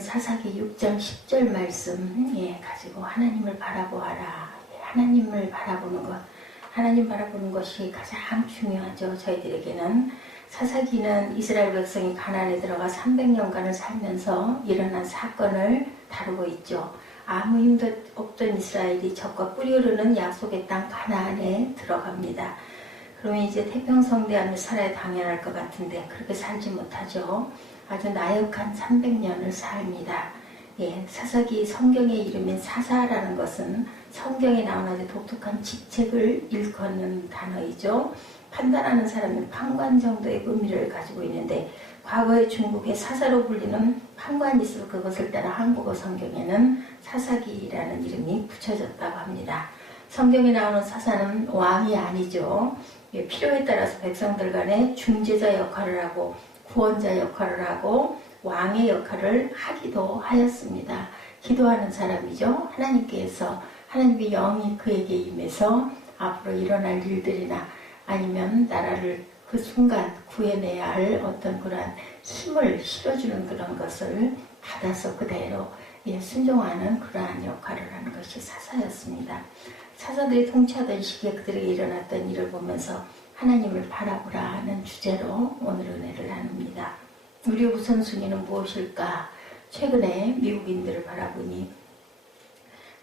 사사기 6장 10절 말씀 가지고 하나님을 바라보아라. 하나님을 바라보는 것, 하나님 바라보는 것이 가장 중요하죠. 저희들에게는. 사사기는 이스라엘 백성이 가나안에 들어가 300년간을 살면서 일어난 사건을 다루고 있죠. 아무 힘도 없던 이스라엘이 적과 뿌리 흐르는 약속의 땅 가나안에 들어갑니다. 그러면 이제 태평성대하며 살아야 당연할 것 같은데 그렇게 살지 못하죠. 아주 나역한 300년을 삽니다. 사사기 성경의 이름인 사사라는 것은 성경에 나온 아주 독특한 직책을 일컫는 단어이죠. 판단하는 사람은 판관 정도의 의미를 가지고 있는데 과거의 중국의 사사로 불리는 판관이 있어 그것을 따라 한국어 성경에는 사사기라는 이름이 붙여졌다고 합니다. 성경에 나오는 사사는 왕이 아니죠. 필요에 따라서 백성들 간에 중재자 역할을 하고 구원자 역할을 하고 왕의 역할을 하기도 하였습니다. 기도하는 사람이죠. 하나님께서 하나님의 영이 그에게 임해서 앞으로 일어날 일들이나 아니면 나라를 그 순간 구해내야 할 어떤 그러한 힘을 실어주는 그런 것을 받아서 그대로 순종하는 그러한 역할을 하는 것이 사사였습니다. 사사들이 통치하던 시기에 그들에게 일어났던 일을 보면서 하나님을 바라보라 하는 주제로 오늘 은혜를 나눕니다. 우리의 우선순위는 무엇일까? 최근에 미국인들을 바라보니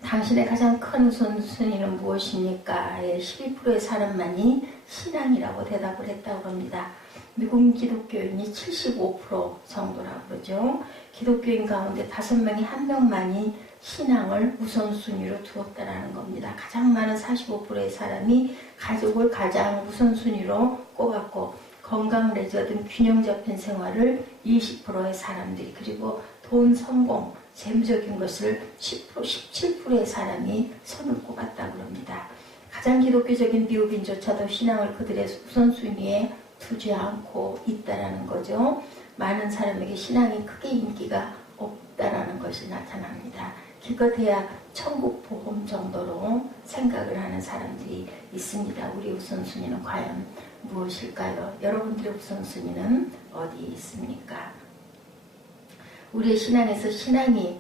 당신의 가장 큰 우선순위는 무엇입니까? 12%의 사람만이 신앙이라고 대답을 했다고 합니다. 미국 기독교인이 75% 정도라고 그러죠. 기독교인 가운데 5명이 1명만이 신앙을 우선순위로 두었다라는 겁니다. 가장 많은 45%의 사람이 가족을 가장 우선순위로 꼽았고 건강, 레저 등 균형 잡힌 생활을 20%의 사람들이 그리고 돈, 성공, 재무적인 것을 10%, 17%의 사람이 선을 꼽았다고 합니다. 가장 기독교적인 미국인조차도 신앙을 그들의 우선순위에 두지 않고 있다라는 거죠. 많은 사람에게 신앙이 크게 인기가 없다라는 것이 나타납니다. 기껏해야 천국 보험 정도로 생각을 하는 사람들이 있습니다. 우리 우선순위는 과연 무엇일까요? 여러분들의 우선순위는 어디 있습니까? 우리의 신앙에서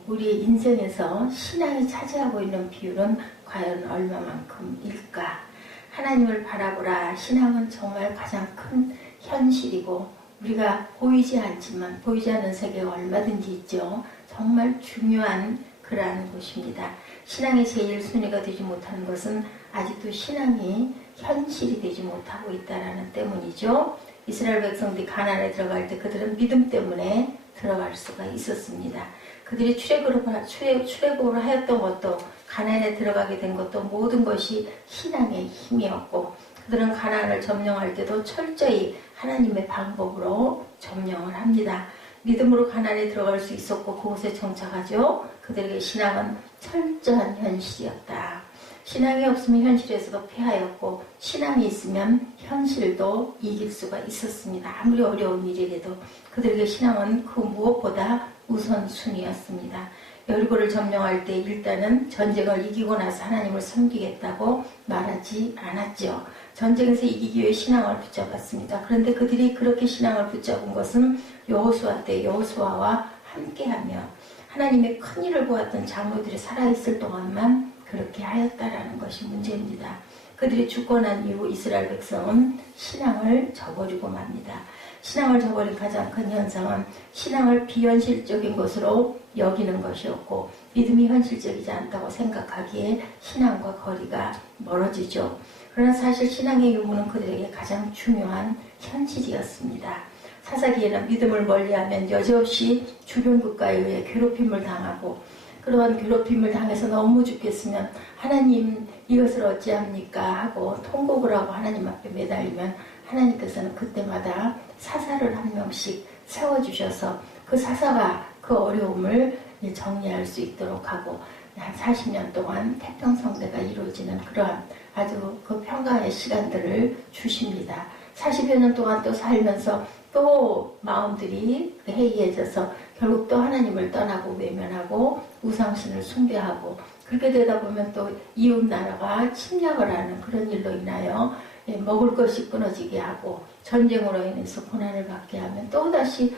우리의 인생에서 신앙이 차지하고 있는 비율은 과연 얼마만큼일까? 하나님을 바라보라. 신앙은 정말 가장 큰 현실이고 우리가 보이지 않지만 보이지 않는 세계가 얼마든지 있죠. 정말 중요한 그러한 곳입니다. 신앙의 제1순위가 되지 못하는 것은 아직도 신앙이 현실이 되지 못하고 있다는 때문이죠. 이스라엘 백성들이 가나안에 들어갈 때 그들은 믿음 때문에 들어갈 수가 있었습니다. 그들이 출애굽을 하였던 것도 가나안에 들어가게 된 것도 모든 것이 신앙의 힘이었고 그들은 가나안을 점령할 때도 철저히 하나님의 방법으로 점령을 합니다. 믿음으로 가나안에 들어갈 수 있었고 그곳에 정착하죠. 그들에게 신앙은 철저한 현실이었다. 신앙이 없으면 현실에서도 패하였고 신앙이 있으면 현실도 이길 수가 있었습니다. 아무리 어려운 일이라도 그들에게 신앙은 그 무엇보다 우선순위였습니다. 여리고를 점령할 때 일단은 전쟁을 이기고 나서 하나님을 섬기겠다고 말하지 않았죠. 전쟁에서 이기기 위해 신앙을 붙잡았습니다. 그런데 그들이 그렇게 신앙을 붙잡은 것은 여호수아 때 여호수아와 함께하며 하나님의 큰 일을 보았던 장로들이 살아있을 동안만 그렇게 하였다라는 것이 문제입니다. 그들이 죽고 난 이후 이스라엘 백성은 신앙을 저버리고 맙니다. 신앙을 저버린 가장 큰 현상은 신앙을 비현실적인 것으로 여기는 것이었고 믿음이 현실적이지 않다고 생각하기에 신앙과 거리가 멀어지죠. 그러나 사실 신앙의 유무는 그들에게 가장 중요한 현실이었습니다. 사사기에는 믿음을 멀리하면 여지없이 주변 국가에 의해 괴롭힘을 당하고 그러한 괴롭힘을 당해서 너무 죽겠으면 하나님 이것을 어찌합니까 하고 통곡을 하고 하나님 앞에 매달리면 하나님께서는 그때마다 사사를 한 명씩 세워주셔서 그 사사가 그 어려움을 정리할 수 있도록 하고 한 40년 동안 태평성대가 이루어지는 그러한 아주 그 평강의 시간들을 주십니다. 40여 년 동안 또 살면서 또 마음들이 해이해져서 결국 또 하나님을 떠나고 외면하고 우상신을 숭배하고 그렇게 되다 보면 또 이웃 나라가 침략을 하는 그런 일로 인하여 먹을 것이 끊어지게 하고 전쟁으로 인해서 고난을 받게 하면 또다시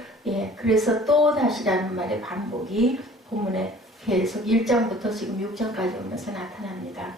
그래서 또다시라는 말의 반복이 본문에 계속 1장부터 지금 6장까지 오면서 나타납니다.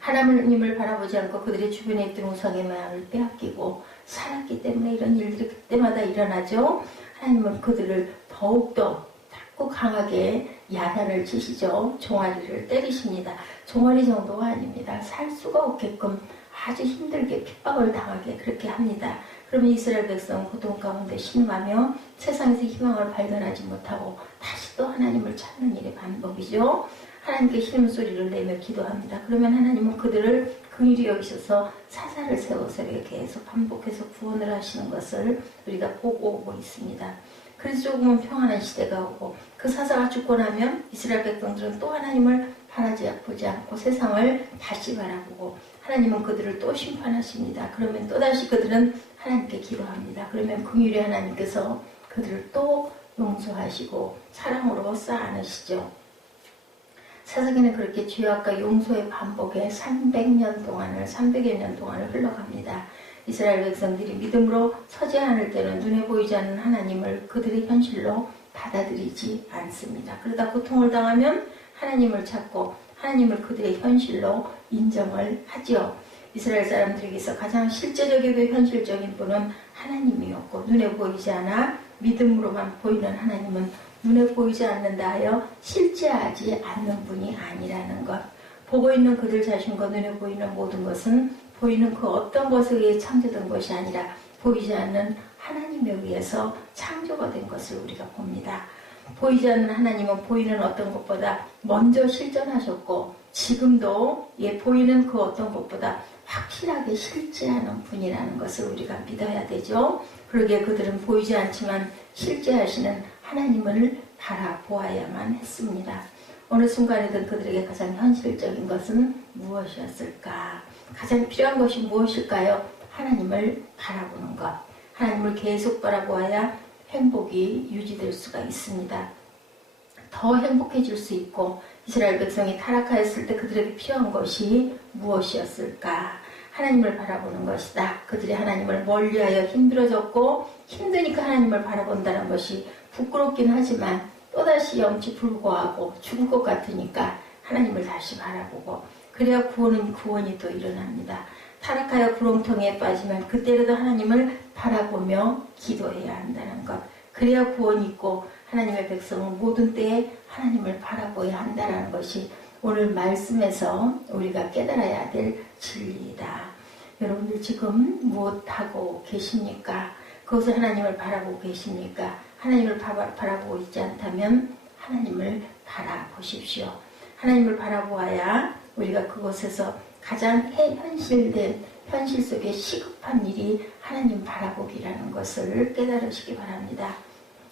하나님을 바라보지 않고 그들의 주변에 있던 우상의 마음을 빼앗기고 살았기 때문에 이런 일들이 그때마다 일어나죠. 하나님은 그들을 더욱더 자꾸 강하게 야단을 치시죠. 종아리를 때리십니다. 종아리 정도가 아닙니다. 살 수가 없게끔 아주 힘들게 핍박을 당하게 그렇게 합니다. 그러면 이스라엘 백성은 고통 가운데 신음하며 세상에서 희망을 발견하지 못하고 다시 또 하나님을 찾는 일의 반복이죠. 하나님께 신음소리를 내며 기도합니다. 그러면 하나님은 그들을 긍휼히 여기셔서 사사를 세워서 이렇게 계속 반복해서 구원을 하시는 것을 우리가 보고 오고 있습니다. 그래서 조금은 평안한 시대가 오고 그 사사가 죽고 나면 이스라엘 백성들은 또 하나님을 보지 않고 세상을 다시 바라보고 하나님은 그들을 또 심판하십니다. 그러면 또다시 그들은 하나님께 기도합니다. 그러면 긍휼히 하나님께서 그들을 또 용서하시고 사랑으로 쌓아내시죠. 사사기는 그렇게 죄악과 용서의 반복에 300여 년 동안을 흘러갑니다. 이스라엘 백성들이 믿음으로 서지 않을 때는 눈에 보이지 않는 하나님을 그들의 현실로 받아들이지 않습니다. 그러다 고통을 당하면 하나님을 찾고 하나님을 그들의 현실로 인정을 하죠. 이스라엘 사람들에게서 가장 실제적이고 현실적인 분은 하나님이었고 눈에 보이지 않아 믿음으로만 보이는 하나님은 눈에 보이지 않는다 하여 실제하지 않는 분이 아니라는 것. 보고 있는 그들 자신과 눈에 보이는 모든 것은 보이는 그 어떤 것에 의해 창조된 것이 아니라 보이지 않는 하나님에 의해서 창조가 된 것을 우리가 봅니다. 보이지 않는 하나님은 보이는 어떤 것보다 먼저 실존하셨고 지금도 보이는 그 어떤 것보다 확실하게 실제하는 분이라는 것을 우리가 믿어야 되죠. 그러기에 그들은 보이지 않지만 실제하시는 하나님을 바라보아야만 했습니다. 어느 순간이든 그들에게 가장 현실적인 것은 무엇이었을까? 가장 필요한 것이 무엇일까요? 하나님을 바라보는 것. 하나님을 계속 바라보아야 행복이 유지될 수가 있습니다. 더 행복해질 수 있고 이스라엘 백성이 타락하였을 때 그들에게 필요한 것이 무엇이었을까? 하나님을 바라보는 것이다. 그들이 하나님을 멀리하여 힘들어졌고 힘드니까 하나님을 바라본다는 것이 부끄럽긴 하지만 또다시 영치 불구하고 죽을 것 같으니까 하나님을 다시 바라보고 그래야 구원이 또 일어납니다. 타락하여 구렁텅이에 빠지면 그때라도 하나님을 바라보며 기도해야 한다는 것. 그래야 구원이 있고 하나님의 백성은 모든 때에 하나님을 바라보아야 한다는 것이 오늘 말씀에서 우리가 깨달아야 될 진리이다. 여러분들 지금 무엇하고 계십니까? 그것을 하나님을 바라보고 계십니까? 하나님을 바라보고 있지 않다면 하나님을 바라보십시오. 하나님을 바라보아야 우리가 그곳에서 가장 현실 속에 시급한 일이 하나님 바라보기라는 것을 깨달으시기 바랍니다.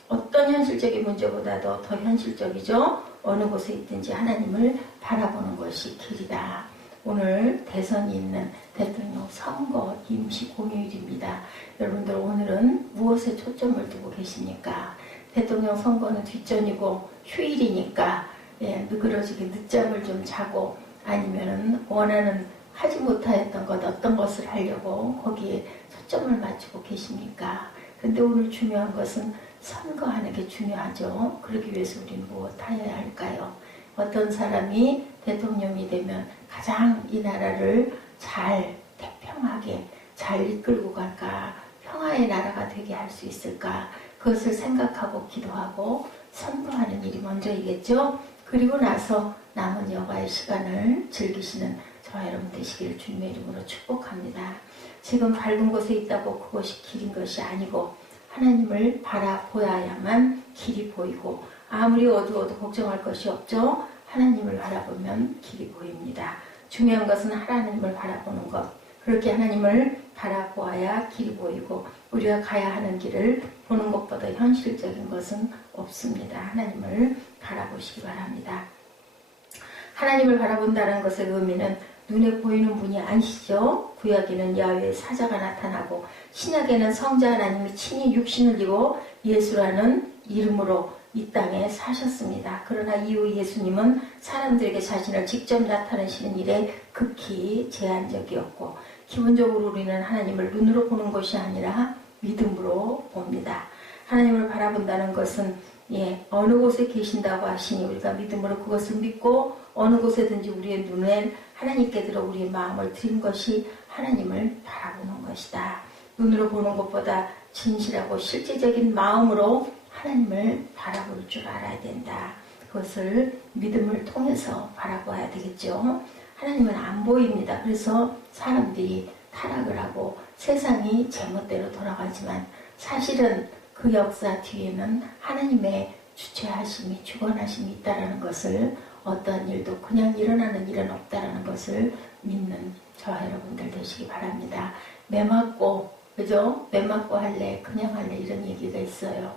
어떤 현실적인 문제보다도 더 현실적이죠. 어느 곳에 있든지 하나님을 바라보는 것이 길이다. 오늘 대선이 있는 대통령 선거 임시 공휴일입니다. 여러분들 오늘은 무엇에 초점을 두고 계십니까? 대통령 선거는 뒷전이고 휴일이니까 느그러지게 늦잠을 좀 자고 아니면은 원하는 하지 못하였던 것 어떤 것을 하려고 거기에 초점을 맞추고 계십니까? 근데 오늘 중요한 것은 선거하는 게 중요하죠. 그러기 위해서 우리는 무엇 하여야 할까요? 어떤 사람이 대통령이 되면 가장 이 나라를 잘 태평하게 잘 이끌고 갈까? 평화의 나라가 되게 할 수 있을까? 그것을 생각하고 기도하고 선거하는 일이 먼저이겠죠. 그리고 나서 남은 여가의 시간을 즐기시는 저와 여러분 되시기를 주님의 이름으로 축복합니다. 지금 밝은 곳에 있다고 그것이 길인 것이 아니고 하나님을 바라보아야만 길이 보이고 아무리 어두워도 걱정할 것이 없죠. 하나님을 바라보면 길이 보입니다. 중요한 것은 하나님을 바라보는 것. 그렇게 하나님을 바라보아야 길이 보이고 우리가 가야 하는 길을 보는 것보다 현실적인 것은 없습니다. 하나님을 바라보시기 바랍니다. 하나님을 바라본다는 것의 의미는 눈에 보이는 분이 아니시죠. 구약에는 야훼의 사자가 나타나고 신약에는 성자 하나님이 친히 육신을 입고 예수라는 이름으로 이 땅에 사셨습니다. 그러나 이후 예수님은 사람들에게 자신을 직접 나타내시는 일에 극히 제한적이었고 기본적으로 우리는 하나님을 눈으로 보는 것이 아니라 믿음으로 봅니다. 하나님을 바라본다는 것은 어느 곳에 계신다고 하시니 우리가 믿음으로 그것을 믿고 어느 곳에든지 우리의 눈에 하나님께 들어 우리의 마음을 들인 것이 하나님을 바라보는 것이다. 눈으로 보는 것보다 진실하고 실제적인 마음으로 하나님을 바라볼 줄 알아야 된다. 그것을 믿음을 통해서 바라봐야 되겠죠. 하나님은 안 보입니다. 그래서 사람들이 타락을 하고 세상이 제멋대로 돌아가지만 사실은 그 역사 뒤에는 하나님의 주체하심이 주관하심이 있다는 것을 어떤 일도 그냥 일어나는 일은 없다는 것을 믿는 저와 여러분들 되시기 바랍니다. 매 맞고 그죠? 매 맞고 할래 그냥 할래 이런 얘기가 있어요.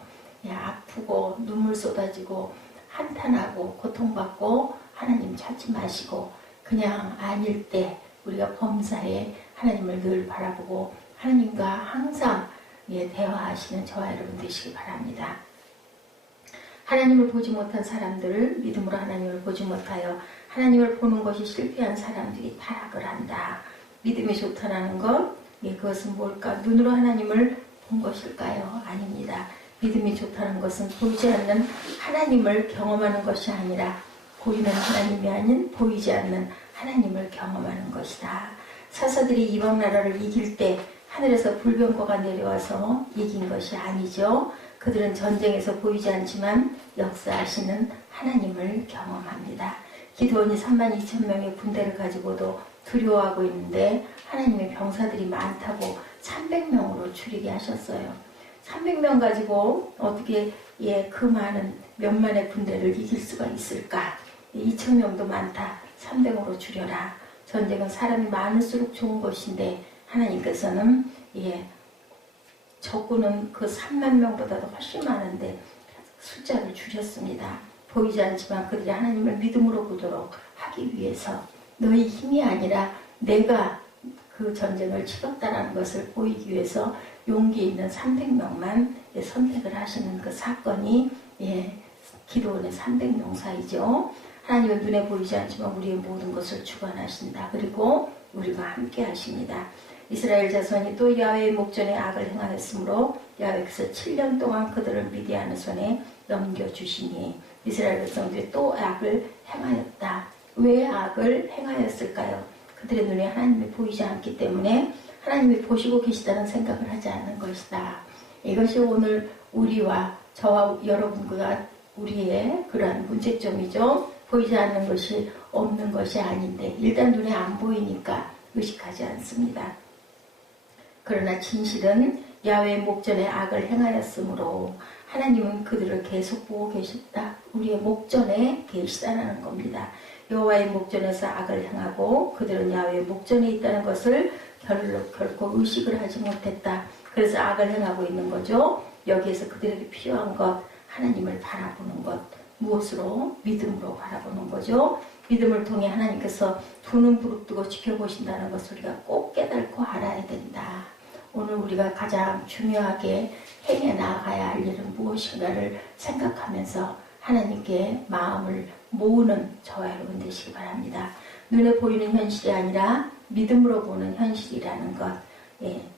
아프고 눈물 쏟아지고 한탄하고 고통받고 하나님 찾지 마시고 그냥 아닐 때 우리가 범사에 하나님을 늘 바라보고 하나님과 항상 대화하시는 저와 여러분 되시기 바랍니다. 하나님을 보지 못한 사람들을 믿음으로 하나님을 보지 못하여 하나님을 보는 것이 실패한 사람들이 타락을 한다. 믿음이 좋다는 것, 그것은 뭘까? 눈으로 하나님을 본 것일까요? 아닙니다. 믿음이 좋다는 것은 보이지 않는 하나님을 경험하는 것이 아니라 보이는 하나님이 아닌 보이지 않는 하나님을 경험하는 것이다. 사사들이 이방 나라를 이길 때 하늘에서 불병거가 내려와서 이긴 것이 아니죠. 그들은 전쟁에서 보이지 않지만 역사하시는 하나님을 경험합니다. 기드온이 32,000명의 군대를 가지고도 두려워하고 있는데 하나님의 병사들이 많다고 300명으로 줄이게 하셨어요. 300명 가지고 어떻게 그 많은 몇만의 군대를 이길 수가 있을까? 2,000명도 많다. 300으로 줄여라. 전쟁은 사람이 많을수록 좋은 것인데 하나님께서는 적군은 그 3만 명보다도 훨씬 많은데 숫자를 줄였습니다. 보이지 않지만 그들이 하나님을 믿음으로 보도록 하기 위해서 너희 힘이 아니라 내가 그 전쟁을 치렀다는 것을 보이기 위해서 용기 있는 300명만 선택을 하시는 그 사건이 기드온의 300명사이죠. 하나님은 눈에 보이지 않지만 우리의 모든 것을 주관하신다. 그리고 우리가 함께 하십니다. 이스라엘 자손이 또 야훼의 목전에 악을 행하였으므로 야훼께서 7년 동안 그들을 미디안의 손에 넘겨주시니 이스라엘 백성들이 또 악을 행하였다. 왜 악을 행하였을까요? 그들의 눈에 하나님이 보이지 않기 때문에 하나님이 보시고 계시다는 생각을 하지 않는 것이다. 이것이 오늘 우리와 저와 여러분과 우리의 그러한 문제점이죠. 보이지 않는 것이 없는 것이 아닌데 일단 눈에 안 보이니까 의식하지 않습니다. 그러나 진실은 야훼의 목전에 악을 행하였으므로 하나님은 그들을 계속 보고 계셨다. 우리의 목전에 계시다는 겁니다. 여호와의 목전에서 악을 행하고 그들은 야훼의 목전에 있다는 것을 결코 의식을 하지 못했다. 그래서 악을 행하고 있는 거죠. 여기에서 그들에게 필요한 것, 하나님을 바라보는 것, 무엇으로? 믿음으로 바라보는 거죠. 믿음을 통해 하나님께서 두 눈 부릅뜨고 지켜보신다는 것을 우리가 꼭 깨닫고 알아야 된다. 오늘 우리가 가장 중요하게 행해 나가야 할 일은 무엇인가를 생각하면서 하나님께 마음을 모으는 저와 여러분 되시기 바랍니다. 눈에 보이는 현실이 아니라 믿음으로 보는 현실이라는 것.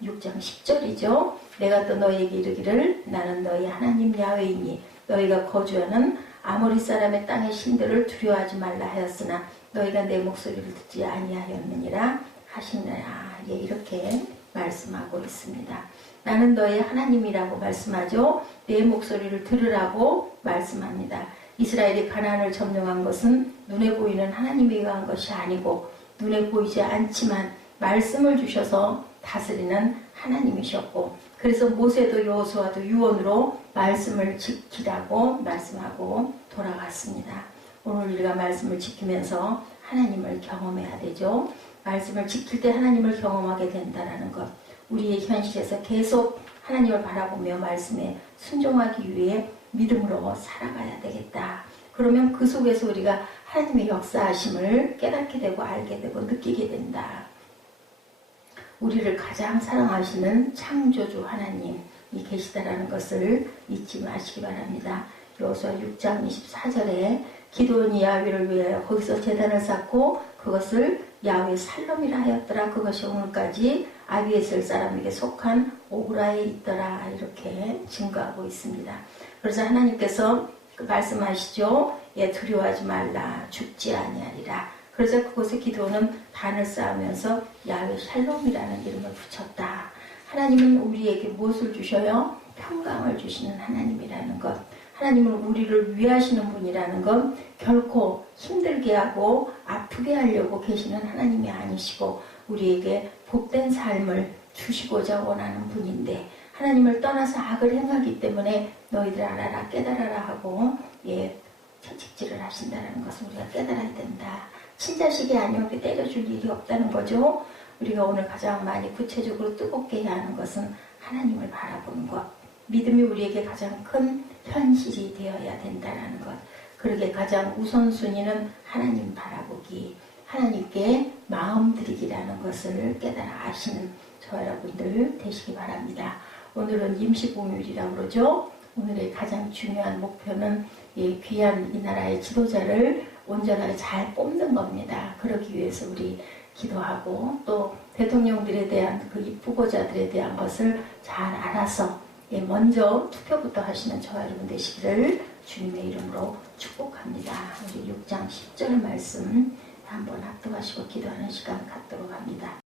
6장 10절이죠. 내가 또 너희에게 이르기를 나는 너희 하나님 야훼이니 너희가 거주하는 아모리 사람의 땅의 신들을 두려워하지 말라 하였으나 너희가 내 목소리를 듣지 아니하였느니라 하시느라. 이렇게 말씀하고 있습니다. 나는 너희 하나님이라고 말씀하죠. 내 목소리를 들으라고 말씀합니다. 이스라엘이 가나안을 점령한 것은 눈에 보이는 하나님에 의한 것이 아니고 눈에 보이지 않지만 말씀을 주셔서 다스리는 하나님이셨고 그래서 모세도 여호수아도 유언으로 말씀을 지키라고 말씀하고 돌아갔습니다. 오늘 우리가 말씀을 지키면서 하나님을 경험해야 되죠. 말씀을 지킬 때 하나님을 경험하게 된다는 것. 우리의 현실에서 계속 하나님을 바라보며 말씀에 순종하기 위해 믿음으로 살아가야 되겠다. 그러면 그 속에서 우리가 하나님의 역사하심을 깨닫게 되고 알게 되고 느끼게 된다. 우리를 가장 사랑하시는 창조주 하나님이 계시다라는 것을 잊지 마시기 바랍니다. 여호수아 6장 24절에 기드온이 야훼를 위하여 거기서 제단을 쌓고 그것을 야훼 살롬이라 하였더라. 그것이 오늘까지 아비에셀 사람에게 속한 오라에 있더라. 이렇게 증거하고 있습니다. 그래서 하나님께서 말씀하시죠. 예, 두려워하지 말라. 죽지 아니하리라. 그래서 그곳에 기드온은 단을 쌓으면서 야훼 샬롬이라는 이름을 붙였다. 하나님은 우리에게 무엇을 주셔요? 평강을 주시는 하나님이라는 것. 하나님은 우리를 위하시는 분이라는 것. 결코 힘들게 하고 아프게 하려고 계시는 하나님이 아니시고 우리에게 복된 삶을 주시고자 원하는 분인데 하나님을 떠나서 악을 행하기 때문에 너희들 알아라 깨달아라 하고 채찍질을 하신다는 것을 우리가 깨달아야 된다. 친자식이 아니면 우리 때려줄 일이 없다는 거죠. 우리가 오늘 가장 많이 구체적으로 뜨겁게 해야 하는 것은 하나님을 바라보는 것. 믿음이 우리에게 가장 큰 현실이 되어야 된다는 것. 그러게 가장 우선순위는 하나님 바라보기, 하나님께 마음 드리기라는 것을 깨달아 아시는 저 여러분들 되시기 바랍니다. 오늘은 임시공휴일이라고 그러죠. 오늘의 가장 중요한 목표는 이 귀한 이 나라의 지도자를 온전하게 잘 뽑는 겁니다. 그러기 위해서 우리 기도하고 또 대통령들에 대한 그 후보자들에 대한 것을 잘 알아서 먼저 투표부터 하시는 저와 여러분 되시기를 주님의 이름으로 축복합니다. 우리 6장 10절 말씀 한번 합독하시고 기도하는 시간 갖도록 합니다.